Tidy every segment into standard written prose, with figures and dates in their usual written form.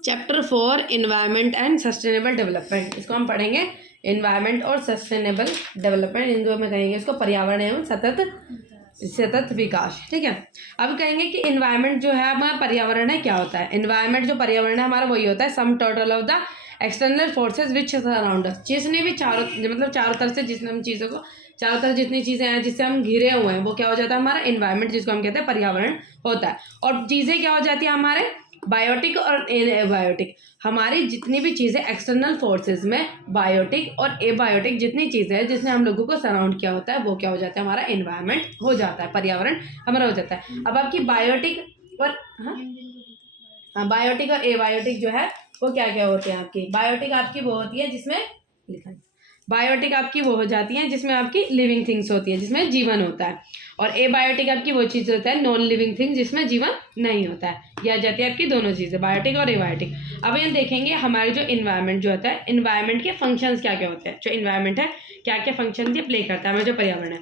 Chapter 4 environment and sustainable development, इसको हम पढ़ेंगे इन्वायरमेंट और सस्टेनेबल डेवलपमेंट, इन दो में कहेंगे इसको पर्यावरण एवं सतत विकास। ठीक है, अब कहेंगे कि इन्वायरमेंट जो है हमारा पर्यावरण है, क्या होता है। इन्वायरमेंट जो पर्यावरण है हमारा वही होता है sum total of the external forces which surround us, जिसने भी चारों तरफ से जिसने हम चीज़ों को चारों तरफ जितनी चीज़ें हैं जिससे हम घिरे हुए हैं वो क्या हो जाता है हमारा इन्वायरमेंट, जिसको हम कहते हैं पर्यावरण होता है। और चीज़ें क्या हो जाती है हमारे बायोटिक और एबायोटिक, हमारी जितनी भी चीज़ें एक्सटर्नल फोर्सेस में बायोटिक और एबायोटिक जितनी चीज़ें हैं जिसने हम लोगों को सराउंड किया होता है वो क्या हो जाता है हमारा इन्वायरमेंट हो जाता है, पर्यावरण हमारा हो जाता है। अब आपकी बायोटिक और हाँ बायोटिक और एबायोटिक जो है वो क्या क्या होते हैं आपकी। बायोटिक आपकी वो होती है जिसमें लिखा है, बायोटिक आपकी वो हो जाती है जिसमें आपकी लिविंग थिंग्स होती है, जिसमें जीवन होता है। और एबायोटिक आपकी वो चीज़ होता है नॉन लिविंग थिंग, जिसमें जीवन नहीं होता है। यह आ जाती है आपकी दोनों चीज़ें बायोटिक और एबायोटिक। अब यहाँ देखेंगे हमारे जो इन्वायरमेंट जो होता है, इन्वायरमेंट के फंक्शंस क्या क्या होते हैं। जो इन्वायरमेंट है क्या क्या फंक्शन ये प्ले करता है हमारा जो पर्यावरण है।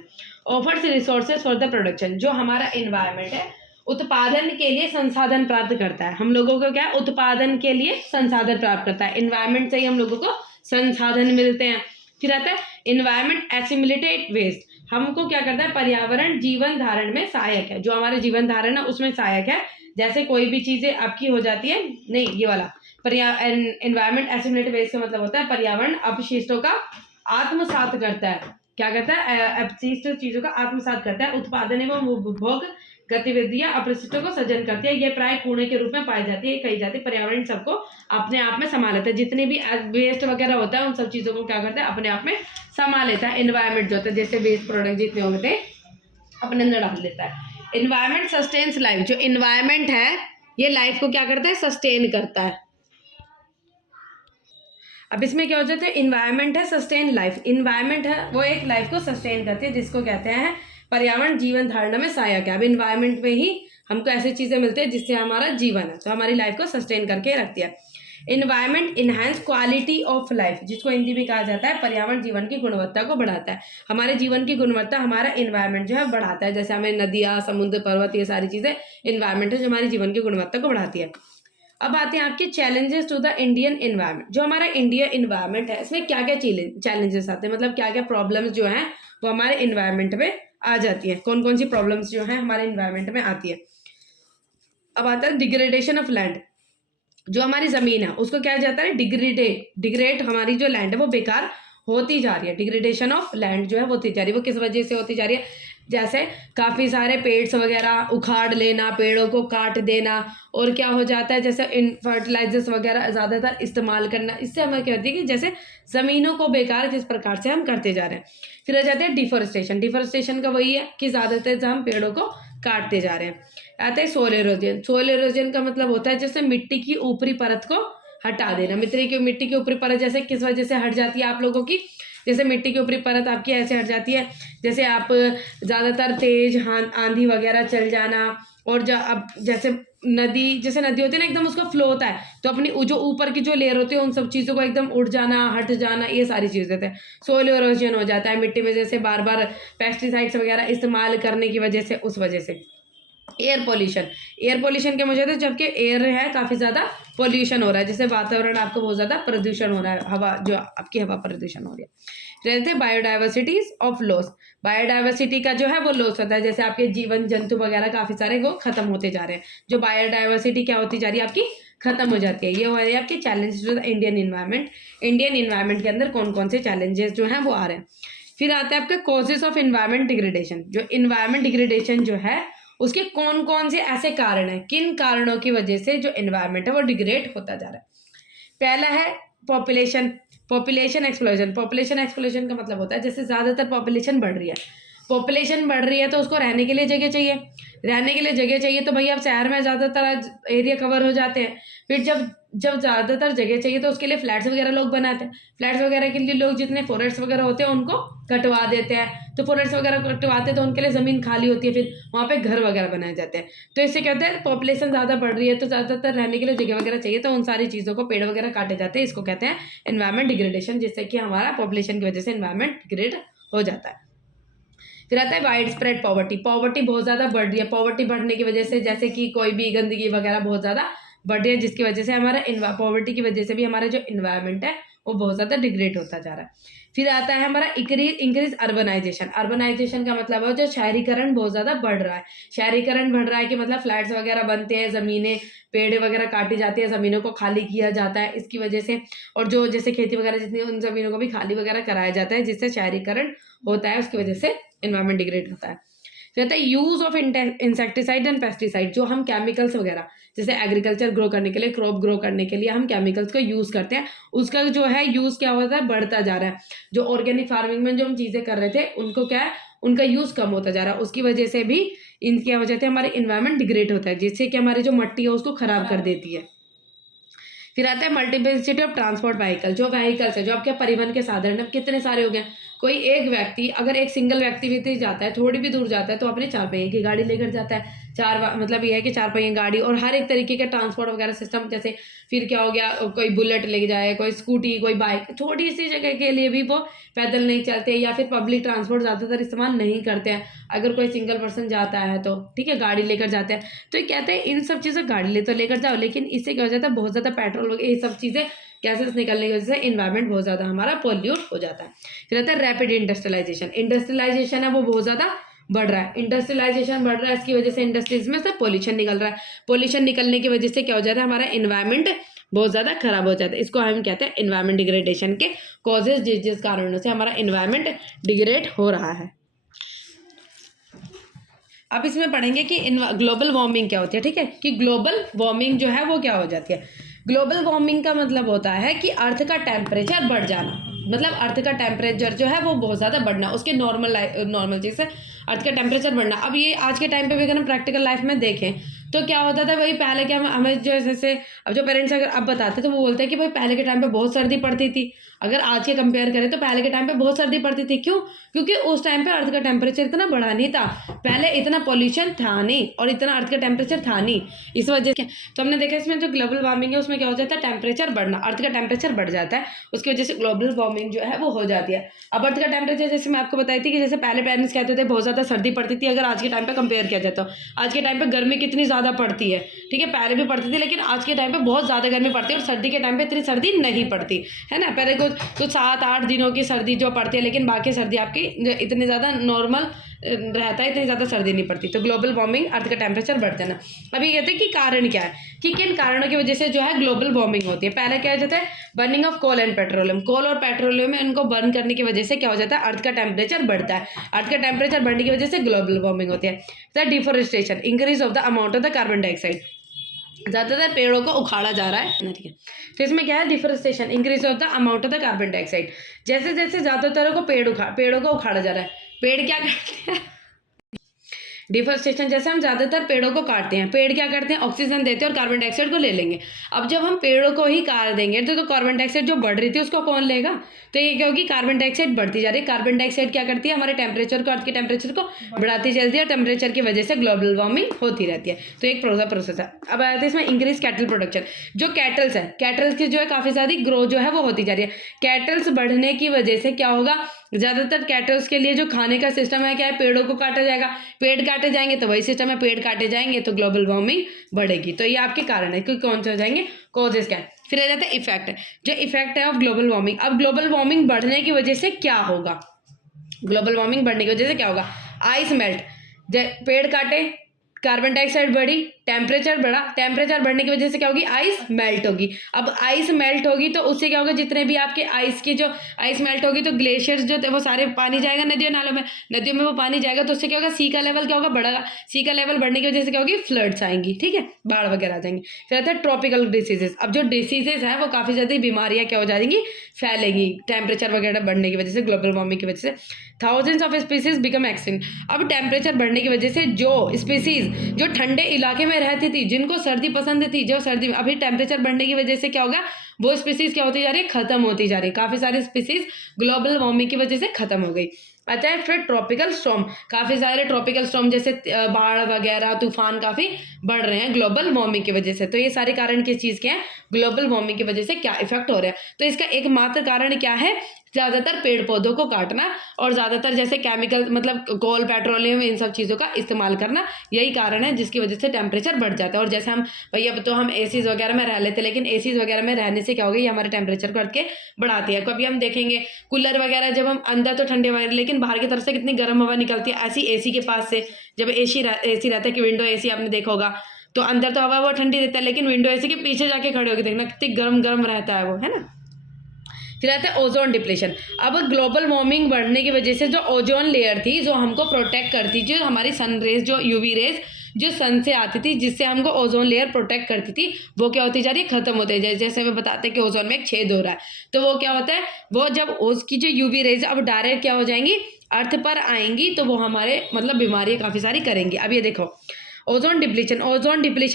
Offers resources for the production, जो हमारा इन्वायरमेंट है उत्पादन के लिए संसाधन प्राप्त करता है। हम लोगों को क्या है उत्पादन के लिए संसाधन प्राप्त करता है, इन्वायरमेंट से ही हम लोगों को संसाधन मिलते हैं। फिर आता है इन्वायरमेंट एसिमिलेटेड वेस्ट, हमको क्या करता है पर्यावरण जीवन धारण में सहायक है, जो हमारे जीवन धारण है उसमें सहायक है। जैसे कोई भी चीजें आपकी हो जाती है, नहीं ये वाला इन्वायरमेंट एसिमिलेटेड वेस्ट का मतलब होता है पर्यावरण अपशिष्टों का आत्मसात करता है। क्या करता है अपशिष्ट चीजों का आत्मसात करता है। उत्पादन एवं उपभोग गतिविधियां अपशिष्टों को सृजन करती है, ये प्राय कूड़े के रूप में पाई जाती है, कही जाती है। पर्यावरण सबको अपने आप में समा लेता है, जितने भी वेस्ट वगैरह होता है उन सब चीज़ों को क्या करता है अपने आप में समा लेता है। इन्वायरमेंट जो होता है जैसे वेस्ट प्रोडक्ट जितने होते हैं अपने अंदर डाल लेता है। इन्वायरमेंट सस्टेन्स लाइफ, जो इन्वायरमेंट है ये लाइफ को क्या करता है सस्टेन करता है। अब इसमें क्या हो जाता है इन्वायरमेंट है सस्टेन लाइफ, इन्वायरमेंट है वो एक लाइफ को सस्टेन करती है, जिसको कहते हैं पर्यावरण जीवन धारणा में सहायक है। अब इन्वायरमेंट में ही हमको ऐसी चीज़ें मिलती है जिससे हमारा जीवन है तो हमारी लाइफ को सस्टेन करके रखती है। Environment enhance quality of life, जिसको हिंदी में कहा जाता है पर्यावरण जीवन की गुणवत्ता को बढ़ाता है। हमारे जीवन की गुणवत्ता हमारा इन्वायरमेंट जो है बढ़ाता है। जैसे हमें नदियाँ समुद्र पर्वत ये सारी चीज़ें इन्वायरमेंट है जो हमारी जीवन की गुणवत्ता को बढ़ाती है। अब आते हैं आपके challenges to the Indian environment, जो हमारा इंडिया इन्वायरमेंट है इसमें क्या क्या चैलेंजेस आते हैं, मतलब क्या क्या प्रॉब्लम्स जो हैं वो हमारे इन्वायरमेंट में आ जाती है, कौन कौन सी प्रॉब्लम्स जो है हमारे इन्वायरमेंट में आती है। अब आता है डिग्रेडेशन ऑफ लैंड, जो हमारी ज़मीन है उसको क्या जाता है डिग्रेड हमारी जो लैंड है वो बेकार होती जा रही है। डिग्रेडेशन ऑफ लैंड जो है वो होती जा रही है, वो किस वजह से होती जा रही है, जैसे काफ़ी सारे पेड्स वगैरह उखाड़ लेना, पेड़ों को काट देना, और क्या हो जाता है जैसे इन फर्टिलाइजर्स वगैरह ज़्यादातर इस्तेमाल करना, इससे हमें कहती है कि जैसे ज़मीनों को बेकार किस प्रकार से हम करते जा रहे हैं। फिर आ जाते हैं डिफॉरेस्टेशन, डिफॉरेस्टेशन का वही है कि ज़्यादातर हम पेड़ों को काटते जा रहे हैं। आता है सोल एरोजन, सोल एरोजन का मतलब होता है जैसे मिट्टी की ऊपरी परत को हटा देना। मिट्टी की ऊपरी परत जैसे किस वजह से हट जाती है आप लोगों की, जैसे मिट्टी की ऊपरी परत आपकी ऐसे हट जाती है जैसे आप ज़्यादातर तेज आंधी वगैरह चल जाना, और अब जैसे नदी होती है ना एकदम उसका फ्लो होता है तो अपनी जो ऊपर की जो लेयर होती है उन सब चीज़ों को एकदम उड़ जाना हट जाना, ये सारी चीज़ें होते हैं। सोइल इरोजन हो जाता है मिट्टी में, जैसे बार बार पेस्टिसाइड्स वगैरह इस्तेमाल करने की वजह से, उस वजह से। एयर पोल्यूशन के मुझे तो जबकि एयर है काफ़ी ज़्यादा पोल्यूशन हो रहा है, जैसे वातावरण आपको बहुत ज़्यादा प्रदूषण हो रहा है, हवा जो आपकी हवा प्रदूषण हो रही है। रहते बायोडाइवर्सिटीज ऑफ लॉस, बायोडाइवर्सिटी का जो है वो लॉस होता है, जैसे आपके जीवन जंतु वगैरह काफ़ी सारे वो खत्म होते जा रहे हैं, जो बायोडाइवर्सिटी क्या होती जा रही है आपकी खत्म हो जाती है। ये हो रही है आपके चैलेंजेस जो इंडियन इन्वायरमेंट के अंदर कौन कौन से चैलेंजेस जो हैं वो आ रहे हैं। फिर आता है आपका कॉजेज ऑफ इन्वायरमेंट डिग्रेडेशन, जो इन्वायरमेंट डिग्रेडेशन जो है उसके कौन कौन से ऐसे कारण हैं, किन कारणों की वजह से जो एनवायरनमेंट है वो डिग्रेड होता जा रहा है। पहला है पॉपुलेशन एक्सप्लोजन का मतलब होता है जैसे ज़्यादातर पॉपुलेशन बढ़ रही है तो उसको रहने के लिए जगह चाहिए, तो भाई अब शहर में ज़्यादातर एरिया कवर हो जाते हैं। फिर जब ज़्यादातर जगह चाहिए तो उसके लिए फ्लैट्स वगैरह लोग बनाते हैं, फ्लैट्स वगैरह के लिए लोग जितने फॉरेस्ट वगैरह होते हैं उनको कटवा देते हैं, तो फॉरेस्ट वगैरह कटवाते हैं तो उनके लिए ज़मीन खाली होती है, फिर वहाँ पे घर वगैरह बनाए जाते हैं। तो इससे क्या होता है पॉपुलेशन ज़्यादा बढ़ रही है तो ज़्यादातर रहने के लिए जगह वगैरह चाहिए, तो उन सारी चीज़ों को पेड़ वगैरह काटे जाते हैं, इसको कहते हैं एनवायरमेंट डिग्रेडेशन, जिससे कि हमारा पॉपुलेशन की वजह से एनवायरमेंट डिग्रेड हो जाता है। फिर आता है वाइड स्प्रेड पॉवर्टी बहुत ज़्यादा बढ़ रही है, पॉवर्टी बढ़ने की वजह से जैसे कि कोई भी गंदगी वगैरह बहुत ज़्यादा बढ़ रही है, जिसकी वजह से हमारा पॉवर्टी की वजह से भी हमारा जो इन्वायरमेंट है वो बहुत ज़्यादा डिग्रेड होता जा रहा है। फिर आता है हमारा इंक्रीज अर्बनाइजेशन। अर्बनाइजेशन का मतलब है जो शहरीकरण बहुत ज़्यादा बढ़ रहा है। शहरीकरण बढ़ रहा है कि मतलब फ्लैट्स वगैरह बनते हैं, ज़मीनें पेड़ वगैरह काटी जाती है, ज़मीनों को खाली किया जाता है इसकी वजह से, और जो जैसे खेती वगैरह जितनी उन ज़मीनों को भी खाली वगैरह कराया जाता है, जिससे शहरीकरण होता है, उसकी वजह से इन्वायरमेंट डिग्रेड होता है। फिर आता है use of insecticide and pesticide. जो हम केमिकल्स वगैरह जैसे एग्रीकल्चर ग्रो करने के लिए, क्रॉप ग्रो करने के लिए हम केमिकल्स का यूज़ करते हैं, उसका जो है यूज़ क्या होता है, बढ़ता जा रहा है। जो ऑर्गेनिक फार्मिंग में जो हम चीज़ें कर रहे थे उनको क्या है, उनका यूज़ कम होता जा रहा है, उसकी वजह से भी इनकी वजह से हमारे इन्वायरमेंट डिग्रेड होता है, जिससे कि हमारी जो मिट्टी है उसको खराब कर देती है। फिर आता है मल्टीप्लिसिटी ऑफ ट्रांसपोर्ट व्हीकल। जो व्हीकल्स है, जो आपके परिवहन के साधन है, कितने सारे हो गए। कोई एक व्यक्ति, अगर एक सिंगल व्यक्ति भी जाता है, थोड़ी भी दूर जाता है, तो अपने 4 पहिए की गाड़ी लेकर जाता है। मतलब ये है कि 4 पहिए गाड़ी और हर एक तरीके के ट्रांसपोर्ट वगैरह सिस्टम, जैसे फिर क्या हो गया, कोई बुलेट लेके जाए, कोई स्कूटी, कोई बाइक, छोटी सी जगह के लिए भी वो पैदल नहीं चलते, या फिर पब्लिक ट्रांसपोर्ट ज़्यादातर इस्तेमाल नहीं करते हैं। अगर कोई सिंगल पर्सन जाता है तो ठीक है, गाड़ी लेकर जाते हैं। तो ये कहते हैं इन सब चीज़ें गाड़ी तो लेकर जाओ, लेकिन इससे क्या हो जाता है, बहुत ज़्यादा पेट्रोल ये सब चीज़ें गैसेस निकलने की वजह से इन्वायरमेंट बहुत ज़्यादा हमारा पोल्यूट हो जाता है। फिर आता है रैपिड इंडस्ट्रियलाइजेशन। इंडस्ट्रियलाइजेशन है वो बहुत ज़्यादा बढ़ रहा है। इंडस्ट्रियलाइजेशन बढ़ रहा है, इसकी वजह से इंडस्ट्रीज में से पोल्यूशन निकल रहा है। पोल्यूशन निकलने की वजह से क्या हो जाता है, हमारा इन्वायरमेंट बहुत ज़्यादा खराब हो जाता है। इसको हम कहते हैं इन्वायरमेंट डिग्रेडेशन के कॉजेज, जिस कारणों से हमारा इन्वायरमेंट डिग्रेड हो रहा है। अब इसमें पढ़ेंगे कि ग्लोबल वार्मिंग क्या होती है। ठीक है, कि ग्लोबल वार्मिंग जो है वो क्या हो जाती है। ग्लोबल वार्मिंग का मतलब होता है कि अर्थ का टेम्परेचर बढ़ जाना, मतलब अर्थ का टेम्परेचर जो है वो बहुत ज़्यादा बढ़ना, उसके नॉर्मल चीज़ से अर्थ का टेम्परेचर बढ़ना। अब ये आज के टाइम पे भी अगर हम प्रैक्टिकल लाइफ में देखें तो क्या होता था, वही पहले क्या हमें जो जैसे अब जो पेरेंट्स अगर अब बताते तो वो बोलते हैं कि भाई पहले के टाइम पे बहुत सर्दी पड़ती थी। अगर आज के कंपेयर करें तो पहले के टाइम पे बहुत सर्दी पड़ती थी। क्यों? क्योंकि उस टाइम पे अर्थ का टेम्परेचर इतना बढ़ा नहीं था, पहले इतना पॉल्यूशन था नहीं और इतना अर्थ का टेम्परेचर था नहीं, इस वजह से। तो हमने देखा इसमें जो ग्लोबल वार्मिंग है उसमें क्या हो जाता है, टेम्परेचर बढ़ना, अर्थ का टेम्परेचर बढ़ जाता है, उसकी वजह से ग्लोबल वार्मिंग जो है वो हो जाती है। अब अर्थ का टेम्परेचर जैसे मैं आपको बताई थी कि जैसे पहले पेरेंट्स कहते थे बहुत ज़्यादा सर्दी पड़ती थी, अगर आज के टाइम पे कंपेयर किया जाए तो आज के टाइम पे गर्मी कितनी ज़्यादा पड़ती है। ठीक है, पहले भी पड़ती थी लेकिन आज के टाइम पे बहुत ज़्यादा गर्मी पड़ती है और सर्दी के टाइम पे इतनी सर्दी नहीं पड़ती है ना। पहले कुछ 7-8 दिनों की सर्दी जो पड़ती है, लेकिन बाकी सर्दी आपकी इतनी ज़्यादा नॉर्मल रहता है, इतनी ज़्यादा सर्दी नहीं पड़ती। तो ग्लोबल वार्मिंग, अर्थ का टेम्परेचर बढ़ जाना। अभी कहते हैं कि कारण क्या है, कि किन कारणों की वजह से जो है ग्लोबल वार्मिंग होती है। पहले क्या हो जाता है, burning of coal and petroleum. Coal और पेट्रोलियम में इनको बर्न करने की वजह से क्या हो जाता है, अर्थ का टेम्परेचर बढ़ता है। अर्थ का टेम्परेचर बढ़ने की वजह से ग्लोबल वार्मिंग होती है। The deforestation, increase of the amount of the carbon dioxide. ज़्यादातर पेड़ों को उखाड़ा जा रहा है, ठीक है। तो इसमें क्या है, deforestation, increase of the amount of the carbon dioxide. जैसे जैसे ज़्यादातर को पेड़ों को उखाड़ा जा रहा है, पेड़ क्या करते हैं, डिफॉरेस्टेशन, जैसे हम ज़्यादातर पेड़ों को काटते हैं, पेड़ क्या करते हैं, ऑक्सीजन देते हैं और कार्बन डाइऑक्साइड को ले लेंगे। अब जब हम पेड़ों को ही काट देंगे तो कार्बन डाइऑक्साइड जो बढ़ रही थी उसको कौन लेगा, तो ये क्या होगी, कार्बन डाइऑक्साइड बढ़ती जा रही है। कार्बन डाइऑक्साइड क्या करती है, हमारे टेम्परेचर को, अर्थ के टेम्परेचर को बढ़ाती चलती है और टेम्परेचर की वजह से ग्लोबल वार्मिंग होती रहती है। तो एक प्रोसेस है। अब आते हैं इसमें इंक्रीज कैटल प्रोडक्शन। जो कैटल्स है, कैटल्स की जो है काफ़ी सारी ग्रो जो है वो होती जा रही है। कैटल्स बढ़ने की वजह से क्या होगा, ज़्यादातर कैटल्स के लिए जो खाने का सिस्टम है क्या है, पेड़ों को काटा जाएगा, पेड़ काटे जाएंगे तो वही सिस्टम है, पेड़ काटे जाएंगे तो ग्लोबल वार्मिंग बढ़ेगी। तो ये आपके कारण है, क्योंकि कौन से हो जाएंगे, कॉजेस क्या है। फिर आ जाता है इफेक्ट, जो इफेक्ट है ऑफ ग्लोबल वार्मिंग। अब ग्लोबल वार्मिंग बढ़ने की वजह से क्या होगा, ग्लोबल वार्मिंग बढ़ने की वजह से क्या होगा, आइस मेल्ट, पेड़ काटे, कार्बन डाइऑक्साइड बढ़ी, टेम्परेचर बढ़ा, टेम्परेचर बढ़ने की वजह से क्या होगी, आइस मेल्ट होगी। अब आइस मेल्ट होगी तो उससे क्या होगा, जितने भी आपके आइस की जो आइस मेल्ट होगी तो ग्लेशियर्स जो थे वो सारे पानी जाएगा नदियों नालों में, नदियों में वो पानी जाएगा तो उससे क्या होगा, सी का लेवल क्या होगा, बढ़ेगा। सी का लेवल बढ़ने की वजह से क्या होगी, फ्लड्स आएंगी, ठीक है, बाढ़ वगैरह आ जाएंगी। फिर आता है ट्रॉपिकल डिसीजेज। अब जो डिसीजेज हैं वो काफ़ी ज़्यादा बीमारियाँ क्या हो जाएंगी, फैलेंगी टेम्परेचर वगैरह बढ़ने की वजह से, ग्लोबल वार्मिंग की वजह से। Thousands of species become extinct. अब टेम्परेचर बढ़ने की वजह से जो स्पीसीज जो ठंडे इलाके में रहती थी, जिनको सर्दी पसंद थी, जो सर्दी में, अभी टेम्परेचर बढ़ने की वजह से क्या होगा, वो स्पीसीज क्या होती जा रही है, खत्म होती जा रही है। काफ़ी सारी स्पीसीज ग्लोबल वार्मिंग की वजह से खत्म हो गई। अच्छा है, फिर ट्रॉपिकल स्टॉर्म, काफ़ी सारे ट्रॉपिकल स्टॉर्म जैसे बाढ़ वगैरह, तूफान काफ़ी बढ़ रहे हैं ग्लोबल वार्मिंग की वजह से। तो ये सारे कारण किस चीज़ के हैं, ग्लोबल वार्मिंग की वजह से क्या इफेक्ट हो रहा है। तो इसका एकमात्र कारण क्या है, ज़्यादातर पेड़ पौधों को काटना और ज़्यादातर जैसे केमिकल मतलब कोल पेट्रोलियम इन सब चीज़ों का इस्तेमाल करना, यही कारण है जिसकी वजह से टेम्परेचर बढ़ जाता है। और जैसे हम भाई अब तो हम एसीज वगैरह में रह लेते, लेकिन एसीज वगैरह में रहने से क्या होगा, ये हमारे टेम्परेचर को के बढ़ाती है। कभी हम देखेंगे कूलर वगैरह, जब हम अंदर तो ठंडे वगैरह, लेकिन बाहर की तरफ से कितनी गर्म हवा निकलती है। ऐसी एसी के पास से जब एसी रहता है कि विंडो एसी आपने देखा होगा, तो अंदर तो हवा वो ठंडी रहता है, लेकिन विंडो एसी के पीछे जाके खड़े होकर देखना कितनी गर्म गर्म रहता है वो, है ना। फिर आता है ओजोन डिप्लेशन। अब ग्लोबल वार्मिंग बढ़ने की वजह से जो ओजोन लेयर थी, जो हमको प्रोटेक्ट करती, जो हमारी सन रेज, जो यूवी रेज जो सन से आती थी, जिससे हमको ओजोन लेयर प्रोटेक्ट करती थी, वो क्या होती जा रही है, खत्म होते जाए। जैसे हमें बताते हैं कि ओजोन में एक छेद हो रहा है, तो वो क्या होता है, वो जब उसकी जो यूवी रेज अब डायरेक्ट क्या हो जाएंगी, अर्थ पर आएंगी, तो वो हमारे मतलब बीमारियां काफ़ी सारी करेंगी। अब ये देखो ओजोन डिप्लीशन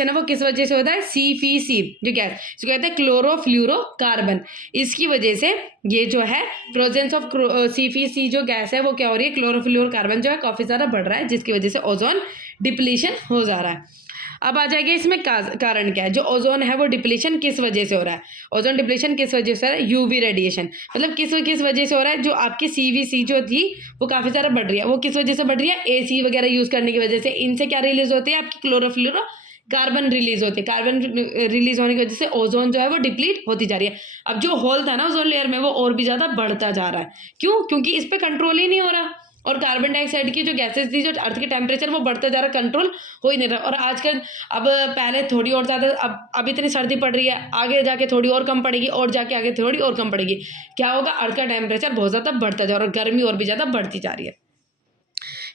है वो किस वजह से होता है, CFC जो गैस, इसको कहते हैं क्लोरोफ्लोरोकार्बन। इसकी वजह से ये जो है प्रेजेंस ऑफ CFC जो गैस है वो क्या हो रही है, क्लोरोफ्लोरोकार्बन जो है काफ़ी ज़्यादा बढ़ रहा है, जिसकी वजह से ओजोन डिप्लीशन हो जा रहा है। अब आ जाएगा इसमें कारण क्या है, जो ओजोन है वो डिप्लीशन किस वजह से हो रहा है, ओजोन डिप्लीशन किस वजह से हो रहा है, यूवी रेडिएशन, मतलब किस वजह से हो रहा है, जो आपकी CFC जो थी वो काफ़ी ज़्यादा बढ़ रही है। वो किस वजह से बढ़ रही है, AC वगैरह यूज़ करने की वजह से। इनसे क्या रिलीज होती है, आपकी क्लोरोफ्लोरो कार्बन रिलीज होती है। कार्बन रिलीज होने की वजह से ओजोन जो है वो डिप्लीट होती जा रही है। अब जो होल था ना ओजोन लेयर में, वो और भी ज़्यादा बढ़ता जा रहा है। क्यों, क्योंकि इस पर कंट्रोल ही नहीं हो रहा, और कार्बन डाइऑक्साइड की जो गैसेस थी, जो अर्थ के टेम्परेचर वो बढ़ता जा रहा, कंट्रोल हो ही नहीं रहा। और आजकल अब पहले थोड़ी और ज़्यादा, अब इतनी सर्दी पड़ रही है, आगे जाके थोड़ी और कम पड़ेगी, और जाके आगे थोड़ी और कम पड़ेगी। क्या होगा, अर्थ का टेम्परेचर बहुत ज़्यादा बढ़ता जा रहा है, और गर्मी और भी ज़्यादा बढ़ती जा रही है।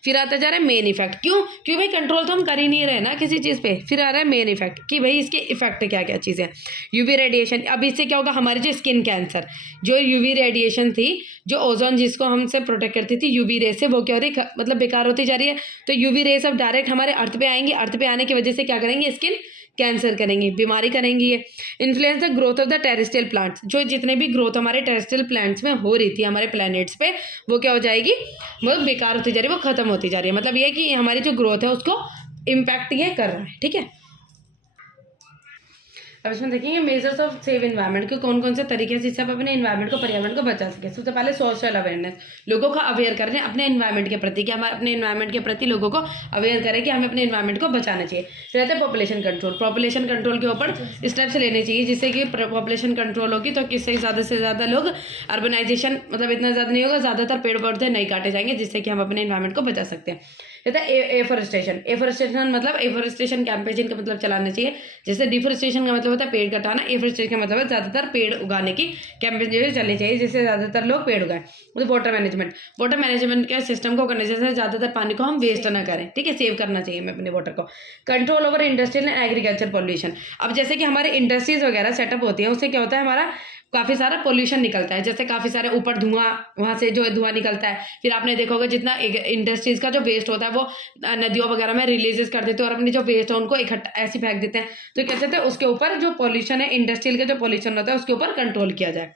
फिर आता जा रहा है मेन इफेक्ट। क्यों भाई, कंट्रोल तो हम कर ही नहीं रहे ना किसी चीज़ पे। फिर आ रहा है मेन इफेक्ट कि भाई इसके इफेक्ट क्या क्या चीज़ें। यूवी रेडिएशन, अब इससे क्या होगा, हमारी जो स्किन कैंसर, जो यूवी रेडिएशन थी, जो ओजोन जिसको हमसे प्रोटेक्ट करती थी यूवी रे से, वो क्या हो रही है, मतलब बेकार होती जा रही है। तो यूवी रेस अब डायरेक्ट हमारे अर्थ पे आएंगी, अर्थ पे आने की वजह से क्या करेंगे, स्किन कैंसर करेंगी, बीमारी करेंगी। ये influence the growth of the terrestrial plants, जो जितने भी ग्रोथ हमारे टेरेस्ट्रियल प्लांट्स में हो रही थी हमारे प्लैनेट्स पे, वो क्या हो जाएगी, वो बेकार होती जा रही है, वो खत्म होती जा रही है। मतलब ये कि हमारी जो ग्रोथ है उसको इम्पैक्ट ये कर रहा है, ठीक है। अब इसमें देखेंगे मेजर्स ऑफ सेव इन्वायरमेंट के कौन कौन से तरीके हैं जिससे आप अपने इन्वायरमेंट को, पर्यावरण को बचा सके। सबसे पहले सोशल अवेयरनेस, लोगों को अवेयर कर रहे हैं अपने इन्वायरमेंट के प्रति, कि हम अपने इन्वायरमेंट के प्रति लोगों को अवेयर करें कि हमें अपने इन्वायरमेंट को बचाना चाहिए। फिर रहता है पॉपुलेशन कंट्रोल, पॉपुलेशन कंट्रोल के ऊपर स्टेप्स लेने चाहिए, जिससे कि पॉपुलेशन कंट्रोल होगी, तो किससे ज़्यादा से ज़्यादा लोग, अर्बनाइजेशन मतलब इतना ज़्यादा नहीं होगा, ज़्यादातर पेड़ पौधे नहीं काटे जाएंगे, जिससे कि हम अपने इन्वायरमेंट को बचा सकते हैं। रहता है एफोरेस्टेशन मतलब एफोरेस्टेशन कैंपेन का मतलब चलाना चाहिए। जैसे डिफोरेस्टेशन का मतलब होता है पेड़ कटाना, एफोरेस्टेशन का मतलब है ज़्यादातर पेड़ उगाने की कैंपेन जो है चलनी चाहिए, जिससे ज़्यादातर लोग पेड़ उगाएं। मतलब वाटर मैनेजमेंट के सिस्टम को करने जैसे ज़्यादातर पानी को हम वेस्ट ना करें, ठीक है, सेव करना चाहिए हमें अपने वाटर को। Control over industrial and agriculture pollution, अब जैसे कि हमारे इंडस्ट्रीज वगैरह सेटअप होती है, उससे क्या होता है, हमारा काफ़ी सारा पोल्यूशन निकलता है। जैसे काफ़ी सारे ऊपर धुआं, वहाँ से जो है धुआं निकलता है। फिर आपने देखा होगा जितना इंडस्ट्रीज़ का जो वेस्ट होता है वो नदियों वगैरह में रिलीजेस कर देते हैं, और अपनी जो वेस्ट है उनको इकट्ठा ऐसे फेंक देते हैं। तो क्या कहते हैं, उसके ऊपर जो पॉल्यूशन है, इंडस्ट्रियल का जो पॉल्यूशन होता है, उसके ऊपर कंट्रोल किया जाए।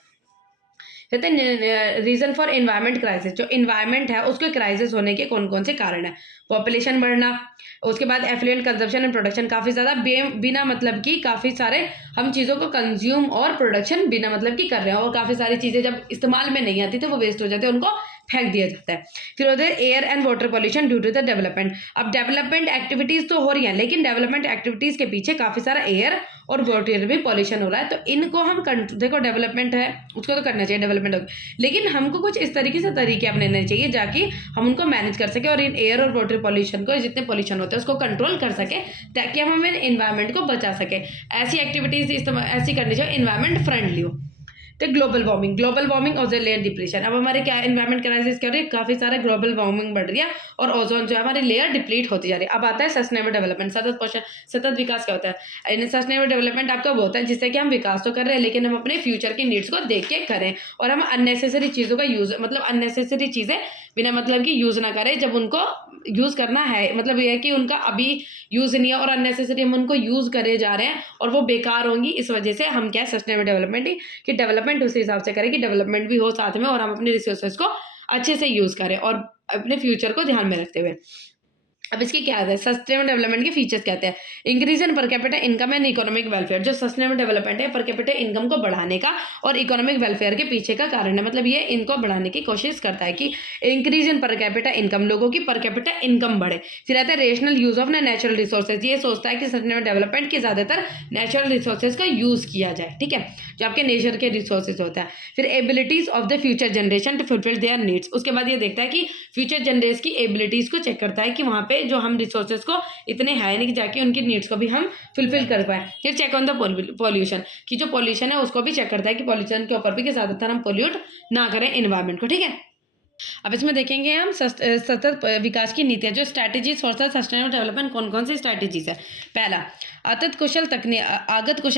कहते हैं रीजन फॉर एनवायरमेंट क्राइसिस, जो एनवायरमेंट है उसके क्राइसिस होने के कौन कौन से कारण है। पॉपुलेशन बढ़ना, उसके बाद एफ्लुएंट कंजप्शन एंड प्रोडक्शन, काफ़ी ज़्यादा बिना मतलब की काफ़ी सारे हम चीज़ों को कंज्यूम और प्रोडक्शन बिना मतलब की कर रहे हैं, और काफ़ी सारी चीज़ें जब इस्तेमाल में नहीं आती तो वो वेस्ट हो जाती है, उनको फेंक दिया जाता है। फिर होता है air and water pollution due to the development. अब डेवलपमेंट एक्टिविटीज़ तो हो रही हैं, लेकिन डेवलपमेंट एक्टिविटीज़ के पीछे काफ़ी सारा एयर और वाटर भी पॉल्यूशन हो रहा है। तो इनको हम देखो डेवलपमेंट है उसको तो करना चाहिए, डेवलपमेंट होगी, लेकिन हमको कुछ इस तरीके से तरीके अपनाने चाहिए जाकि हम उनको मैनेज कर सके, और इन एयर और वाटर पॉल्यूशन को, जितने पॉल्यूशन होते हैं उसको कंट्रोल कर सके, ताकि हम हमें इन्वायरमेंट को बचा सके। ऐसी एक्टिविटीज़ ऐसी करनी चाहिए इन्वायरमेंट फ्रेंडली हो। तो global warming ozone layer depletion, अब हमारे क्या एनवायरमेंट क्राइसिस क्या हो रही है, काफ़ी सारा ग्लोबल वार्मिंग बढ़ रही है, और ओजोन जो है हमारी लेयर डिप्लीट होती जा रही है। अब आता है सस्टेनेबल डेवलपमेंट, सतत विकास क्या होता है। सस्टेनेबल डेवलपमेंट आपका वो होता है जिससे कि हम विकास तो कर रहे हैं, लेकिन हम अपने फ्यूचर की नीड्स को देख के करें, और हम अननेसेसरी चीज़ों का यूज़, मतलब अननेसेसरी चीज़ें बिना मतलब की यूज़ ना करें। जब उनको यूज़ करना है, मतलब ये है कि उनका अभी यूज़ नहीं है, और अननेसेसरी हम उनको यूज़ करे जा रहे हैं और वो बेकार होंगी। इस वजह से हम क्या सस्टेनेबल डेवलपमेंट कि डेवलपमेंट उसी हिसाब से करें कि डेवलपमेंट भी हो साथ में, और हम अपने रिसोर्सेज को अच्छे से यूज़ करें और अपने फ्यूचर को ध्यान में रखते हुए। अब इसके क्या है, सस्टेनेबल डेवलपमेंट के फीचर्स कहते हैं increase in per capita income and economic welfare. जो सस्टेनेबल डेवलपमेंट है पर कैपिटा इनकम को बढ़ाने का और इकोनॉमिक वेलफेयर के पीछे का कारण है, मतलब ये इनको बढ़ाने की कोशिश करता है कि increase in per capita income, लोगों की पर कैपिटा इनकम बढ़े। फिर आता है rational use of natural resources, ये सोचता है कि सस्टेनेबल डेवलपमेंट के ज़्यादातर नेचुरल रिसोर्सेज का यूज़ किया जाए, ठीक है, जो आपके नेचर के रिसोर्सेज होता है। फिर abilities of the future generation to fulfil their needs, उसके बाद ये देखता है कि फ्यूचर जनरेशन की एबिलिटीज़ को चेक करता है कि वहाँ पे जो हम रिसोर्सेज को इतने है नहीं कि जाके उनकी नीड्स को भी हम फुलफिल कर पाए। फिर चेक ऑन द पॉल्यूशन, कि जो पॉल्यूशन है उसको भी चेक करता है कि पॉल्यूशन के ऊपर भी कि ज़्यादातर हम पोल्यूट ना करें एनवायरनमेंट को, ठीक है। अब इसमें देखेंगे हम सतत विकास की नीतियाँ, जो स्ट्रैटेजीज फॉर सस्टेनेबल डेवलपमेंट कौन कौन सी स्ट्रैटेजीज है। पहला आगत कुशल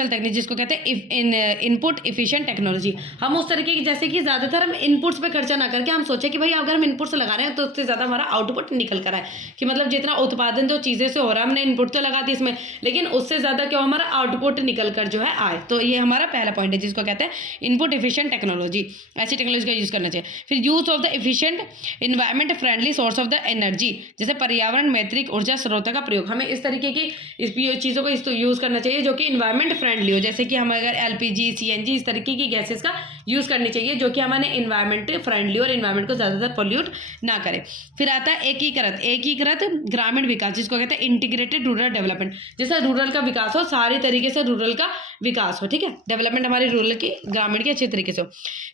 तकनीक जिसको कहते हैं इनपुट इफिशिएंट टेक्नोलॉजी। हम उस तरीके की, जैसे कि ज़्यादातर हम इनपुट्स पे खर्चा ना करके हम सोचें कि भाई अगर हम इनपुट्स लगा रहे हैं तो उससे ज़्यादा हमारा आउटपुट निकल कर आए, कि मतलब जितना उत्पादन जो चीज़ें से हो रहा है हमने इनपुट तो लगा दी इसमें, लेकिन उससे ज़्यादा क्या हमारा आउटपुट निकल कर जो है आए। तो ये हमारा पहला पॉइंट है जिसको कहते हैं इनपुट इफिशिएंट टेक्नोलॉजी, ऐसी टेक्नोलॉजी का यूज़ करना चाहिए। फिर use of the efficient environment friendly source of the energy, जैसे पर्यावरण मैत्रिक ऊर्जा स्रोतों का प्रयोग, हमें इस तरीके की इस चीज़ों को यूज़ करना चाहिए जो कि इन्वायरमेंट फ्रेंडली हो, जैसे कि हम अगर एलपीजी सीएनजी इस तरीके की गैसेस का यूज़ करनी चाहिए जो कि हमारे इन्वायरमेंट फ्रेंडली और इन्वायरमेंट को ज़्यादातर पोल्यूट ना करे। फिर आता है एकीकृत ग्रामीण विकास, जिसको कहते हैं इंटीग्रेटेड रूरल डेवलपमेंट, जैसे रूरल का विकास हो, सारी तरीके से रूरल का विकास हो, ठीक है, डेवलपमेंट हमारी रूरल की ग्रामीण की अच्छे तरीके से हो।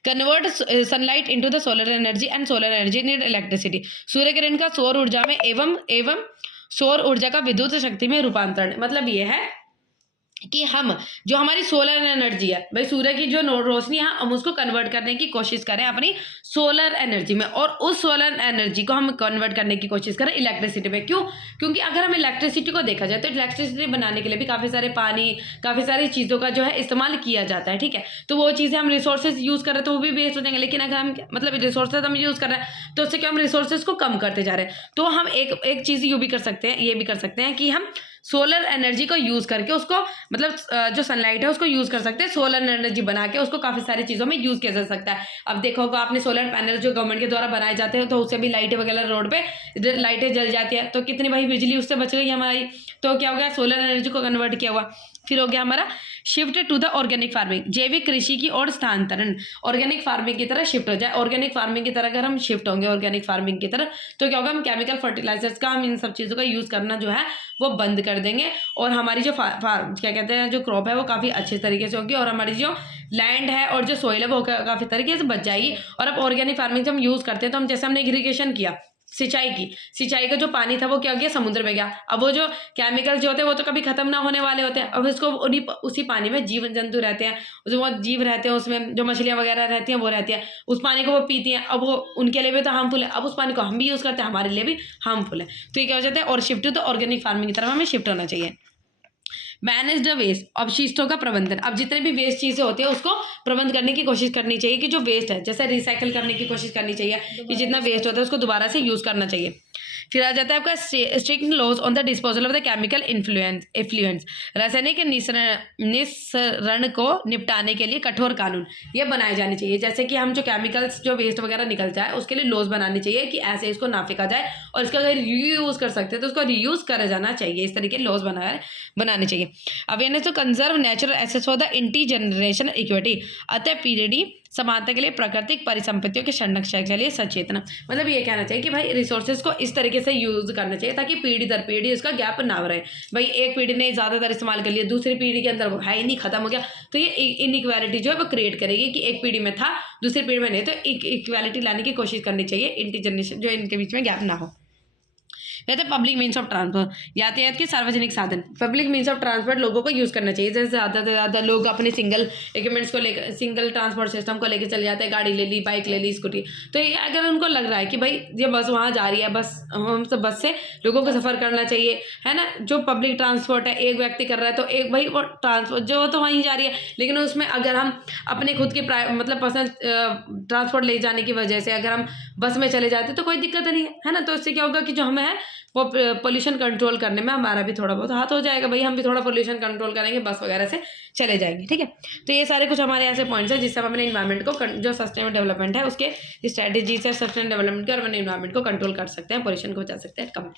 Convert sunlight into the solar energy and solar energy need electricity, सूर्य किरण का सौर ऊर्जा में एवं सौर ऊर्जा का विद्युत शक्ति में रूपांतरण, मतलब ये है कि हम जो हमारी सोलर एनर्जी है, भाई सूर्य की जो रोशनी है हम उसको कन्वर्ट करने की कोशिश करें अपनी सोलर एनर्जी में, और उस सोलर एनर्जी को हम कन्वर्ट करने की कोशिश करें इलेक्ट्रिसिटी में। क्यों? क्योंकि अगर हम इलेक्ट्रिसिटी को देखा जाए तो इलेक्ट्रिसिटी बनाने के लिए भी काफ़ी सारे पानी, काफ़ी सारी चीज़ों का जो है इस्तेमाल किया जाता है, ठीक है, तो वो चीज़ें हम रिसोर्सेज यूज़ करें तो वो भी वेस्ट हो जाएंगे। लेकिन अगर हम मतलब रिसोर्सेज हम यूज़ कर रहे हैं तो उससे क्या हम रिसोर्सेज को कम करते जा रहे हैं। तो हम एक चीज़ ये भी कर सकते हैं कि हम सोलर एनर्जी को यूज़ करके उसको मतलब जो सनलाइट है उसको यूज़ कर सकते हैं, सोलर एनर्जी बना के उसको काफ़ी सारी चीज़ों में यूज़ किया जा सकता है। अब देखो होगा आपने सोलर पैनल जो गवर्नमेंट के द्वारा बनाए जाते हैं तो उससे भी लाइटें वगैरह रोड पे लाइटें जल जाती है, तो कितनी भाई बिजली उससे बच गई हमारी। तो क्या हो गया, सोलर एनर्जी को कन्वर्ट किया हुआ। फिर हो गया हमारा shift to the organic farming, जैविक कृषि की ओर स्थानांतरण, ऑर्गेनिक फार्मिंग की तरह शिफ्ट हो जाए। ऑर्गेनिक फार्मिंग की तरह अगर हम शिफ्ट होंगे ऑर्गेनिक फार्मिंग की तरह तो क्या होगा, हम केमिकल फर्टिलाइजर्स का, हम इन सब चीज़ों का यूज़ करना जो है वो बंद कर देंगे, और हमारी जो क्या कहते हैं जो क्रॉप है वो काफ़ी अच्छे तरीके से होगी, और हमारी जो लैंड है और जो सोइल है वो काफ़ी तरीके से बच जाएगी। और अब ऑर्गेनिक फार्मिंग जब हम यूज़ करते हैं तो हम जैसे हमने इरिगेशन किया, सिंचाई का जो पानी था वो क्या हो गया, समुद्र में गया। अब वो जो केमिकल जो होते हैं वो तो कभी खत्म ना होने वाले होते हैं, अब इसको उसी पानी में जीव जंतु रहते हैं, जो जीव रहते हैं उसमें जो मछलियाँ वगैरह रहती हैं वो रहती हैं, उस पानी को वो पीती हैं, अब वो उनके लिए भी तो हार्मफुल है, अब उस पानी को हम भी यूज़ करते हैं हमारे लिए भी हार्मफुल है। तो ये क्या हो जाता है, और शिफ्ट तो ऑर्गेनिक फार्मिंग की तरफ हमें शिफ्ट होना चाहिए। मैनेज द वेस्ट, अवशिष्टों का प्रबंधन, अब जितने भी वेस्ट चीज़ें होती है उसको प्रबंध करने की कोशिश करनी चाहिए, कि जो वेस्ट है जैसे रिसाइकिल करने की कोशिश करनी चाहिए, कि जितना वेस्ट होता है उसको दोबारा से यूज़ करना चाहिए। फिर आ जाता है आपका strict laws on the disposal of the chemical effluents, रासायनिक निस्सरण को निपटाने के लिए कठोर कानून ये बनाए जाने चाहिए। जैसे कि हम जो केमिकल्स जो वेस्ट वगैरह निकल जाए उसके लिए लॉज बनाने चाहिए कि ऐसे इसको ना फेंका जाए, और इसका अगर रीयूज़ कर सकते हैं तो उसको रीयूज़ करा जाना चाहिए। इस तरीके लॉज बनाने चाहिए। Awareness to conserve natural assets for the inter generation equity, अतः पीरियडी समानता के लिए प्राकृतिक परिसंपत्तियों के संरक्षण के लिए सचेतना, मतलब ये कहना चाहिए कि भाई रिसोर्सेज को इस तरीके से यूज़ करना चाहिए ताकि पीढ़ी दर पीढ़ी इसका गैप ना रहे। भाई एक पीढ़ी ने ज़्यादातर इस्तेमाल कर लिया, दूसरी पीढ़ी के अंदर वो है ही नहीं, खत्म हो गया, तो ये इनइक्वालिटी जो है वो क्रिएट करेगी कि एक पीढ़ी में था दूसरी पीढ़ी में नहीं। तो इक्वालिटी लाने की कोशिश करनी चाहिए, इंटी जनरेशन जो इनके बीच में गैप ना हो। कहते हैं पब्लिक मीन्स ऑफ ट्रांसपोर्ट, यातायात के सार्वजनिक साधन, पब्लिक मीन्स ऑफ ट्रांसपोर्ट लोगों को यूज़ करना चाहिए। जैसे ज़्यादा से ज़्यादा लोग अपने सिंगल इक्विपमेंट्स को लेकर, सिंगल ट्रांसपोर्ट सिस्टम को लेकर चले जाते हैं, गाड़ी ले ली, बाइक ले ली, स्कूटी। तो ये अगर उनको लग रहा है कि भाई ये बस वहाँ जा रही है, बस हम सब बस से लोगों को सफ़र करना चाहिए, है ना। जो पब्लिक ट्रांसपोर्ट है एक व्यक्ति कर रहा है तो एक भाई वो ट्रांसपोर्ट जो तो वहीं जा रही है, लेकिन उसमें अगर हम अपने खुद की मतलब पर्सनल ट्रांसपोर्ट ले जाने की वजह से अगर हम बस में चले जाते तो कोई दिक्कत नहीं है ना। तो इससे क्या होगा कि जो हमें है वो पोल्यूशन कंट्रोल करने में हमारा भी थोड़ा बहुत हाथ हो जाएगा, भाई हम भी थोड़ा पोल्यूशन कंट्रोल करेंगे, बस वगैरह से चले जाएंगे, ठीक है। तो ये सारे कुछ हमारे ऐसे पॉइंट्स हैं जिससे हम अपने इन्वायरमेंट को जो सस्टेनेबल डेवलपमेंट है उसके स्ट्रेटेजीज है सस्टेनेबल डेवलपमेंट के, और अपने इन्वायरमेंट को कंट्रोल कर सकते हैं, पोल्यूशन को बचा सकते हैं। कम